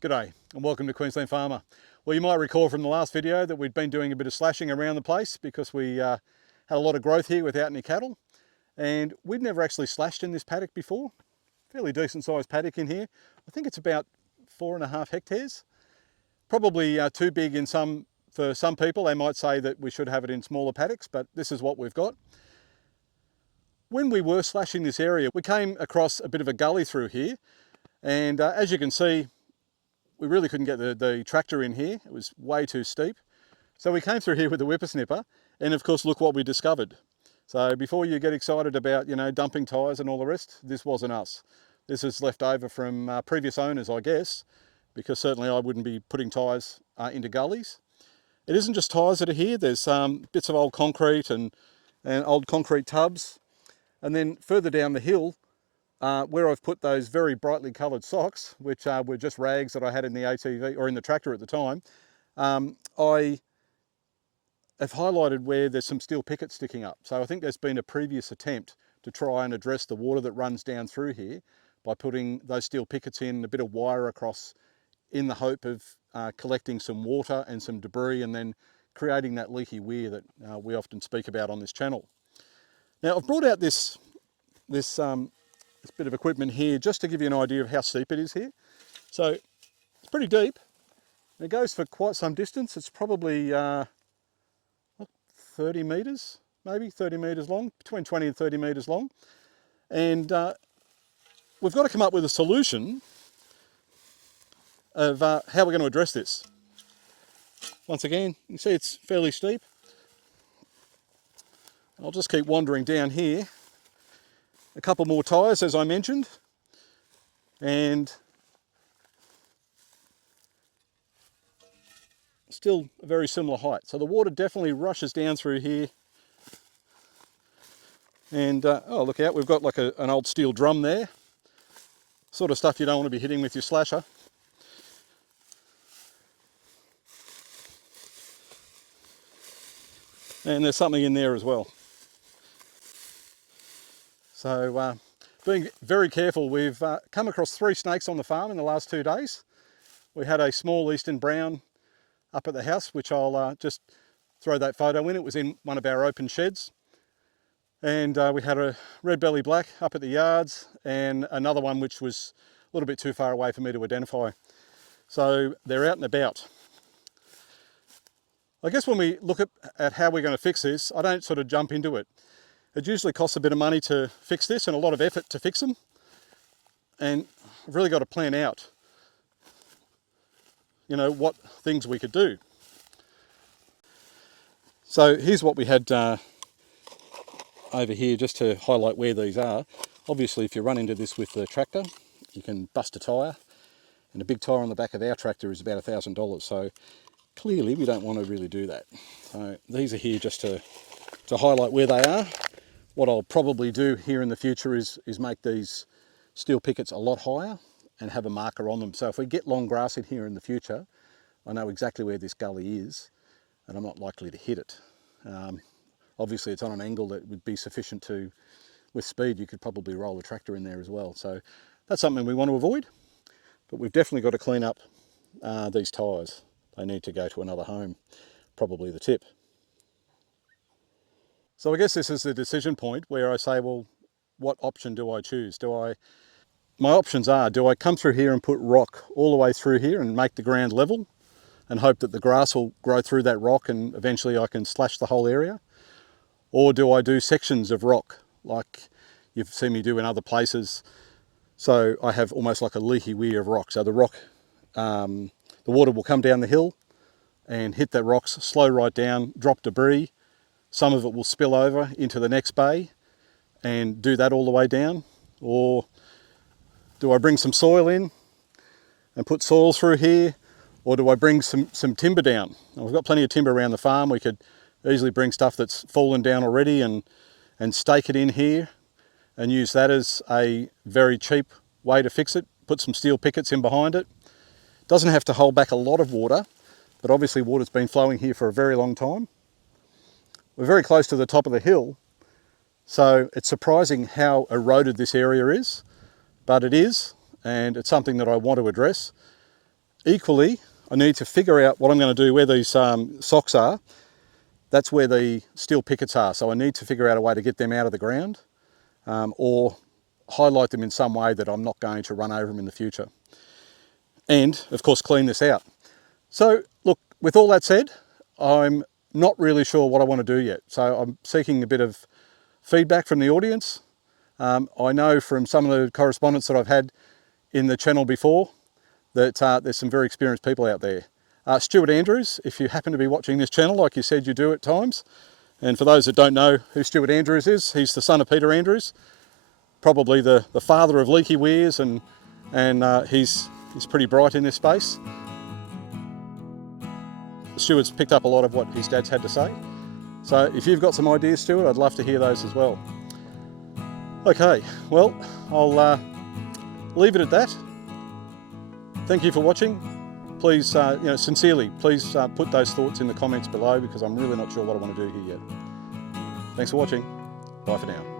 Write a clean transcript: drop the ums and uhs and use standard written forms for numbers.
G'day and welcome to Queensland Farmer. Well, you might recall from the last video that we'd been doing a bit of slashing around the place because we had a lot of growth here without any cattle, and we'd never actually slashed in this paddock before. Fairly decent sized paddock in here. I think it's about 4.5 hectares. Probably too big for some people. They might say that we should have it in smaller paddocks, but this is what we've got. When we were slashing this area, we came across a bit of a gully through here, and as you can see, we really couldn't get the tractor in here. It was way too steep. So we came through here with the whippersnipper, and of course, look what we discovered. So before you get excited about, dumping tyres and all the rest, this wasn't us. This is left over from previous owners, I guess, because certainly I wouldn't be putting tyres into gullies. It isn't just tyres that are here. There's bits of old concrete and old concrete tubs. And then further down the hill, where I've put those very brightly coloured socks, which were just rags that I had in the ATV or in the tractor at the time, I have highlighted where there's some steel pickets sticking up. So I think there's been a previous attempt to try and address the water that runs down through here by putting those steel pickets in, a bit of wire across, in the hope of collecting some water and some debris and then creating that leaky weir that we often speak about on this channel. Now I've brought out this bit of equipment here just to give you an idea of how steep it is here. So it's pretty deep. It goes for quite some distance. It's probably 30 metres, maybe 30 metres long, between 20 and 30 metres long. And we've got to come up with a solution of how we're going to address this. Once again, you can see it's fairly steep. I'll just keep wandering down here. A couple more tyres, as I mentioned, and still a very similar height. So the water definitely rushes down through here. And oh, look out, we've got like an old steel drum there. Sort of stuff you don't want to be hitting with your slasher. And there's something in there as well. So being very careful, we've come across 3 snakes on the farm in the last 2 days. We had a small eastern brown up at the house, which I'll just throw that photo in. It was in one of our open sheds. And we had a red belly black up at the yards and another one which was a little bit too far away for me to identify. So they're out and about. I guess when we look at how we're going to fix this, I don't sort of jump into it. It usually costs a bit of money to fix this and a lot of effort to fix them. And I've really got to plan out, what things we could do. So here's what we had over here just to highlight where these are. Obviously, if you run into this with the tractor, you can bust a tyre. And a big tyre on the back of our tractor is about $1,000. So clearly we don't want to really do that. So these are here just to highlight where they are. What I'll probably do here in the future is make these steel pickets a lot higher and have a marker on them. So if we get long grass in here in the future, I know exactly where this gully is and I'm not likely to hit it. Obviously it's on an angle that would be sufficient to, with speed, you could probably roll the tractor in there as well. So that's something we want to avoid, but we've definitely got to clean up these tyres. They need to go to another home, probably the tip. So I guess this is the decision point where I say, well, what option do I choose? My options are, do I come through here and put rock all the way through here and make the ground level and hope that the grass will grow through that rock and eventually I can slash the whole area? Or do I do sections of rock like you've seen me do in other places? So I have almost like a leaky weir of rock. So the rock, the water will come down the hill and hit that rocks, slow right down, drop debris. Some of it will spill over into the next bay and do that all the way down. Or do I bring some soil in and put soil through here? Or do I bring some timber down? Now, we've got plenty of timber around the farm. We could easily bring stuff that's fallen down already and stake it in here and use that as a very cheap way to fix it. Put some steel pickets in behind it. Doesn't have to hold back a lot of water, but obviously water's been flowing here for a very long time. We're very close to the top of the hill, so it's surprising how eroded this area is, but it is, and it's something that I want to address. equally, I need to figure out what I'm going to do where these socks are. That's where the steel pickets are. So I need to figure out a way to get them out of the ground or highlight them in some way that I'm not going to run over them in the future. And of course, clean this out. So look, with all that said, I'm not really sure what I want to do yet. So I'm seeking a bit of feedback from the audience. I know from some of the correspondence that I've had in the channel before that there's some very experienced people out there. Stuart Andrews, if you happen to be watching this channel, like you said you do at times, and for those that don't know who Stuart Andrews is, he's the son of Peter Andrews, probably the father of leaky weirs, and he's pretty bright in this space. Stuart's picked up a lot of what his dad's had to say. So if you've got some ideas, Stuart, I'd love to hear those as well. Okay, well, I'll leave it at that. Thank you for watching. Please, sincerely, please put those thoughts in the comments below, because I'm really not sure what I want to do here yet. Thanks for watching. Bye for now.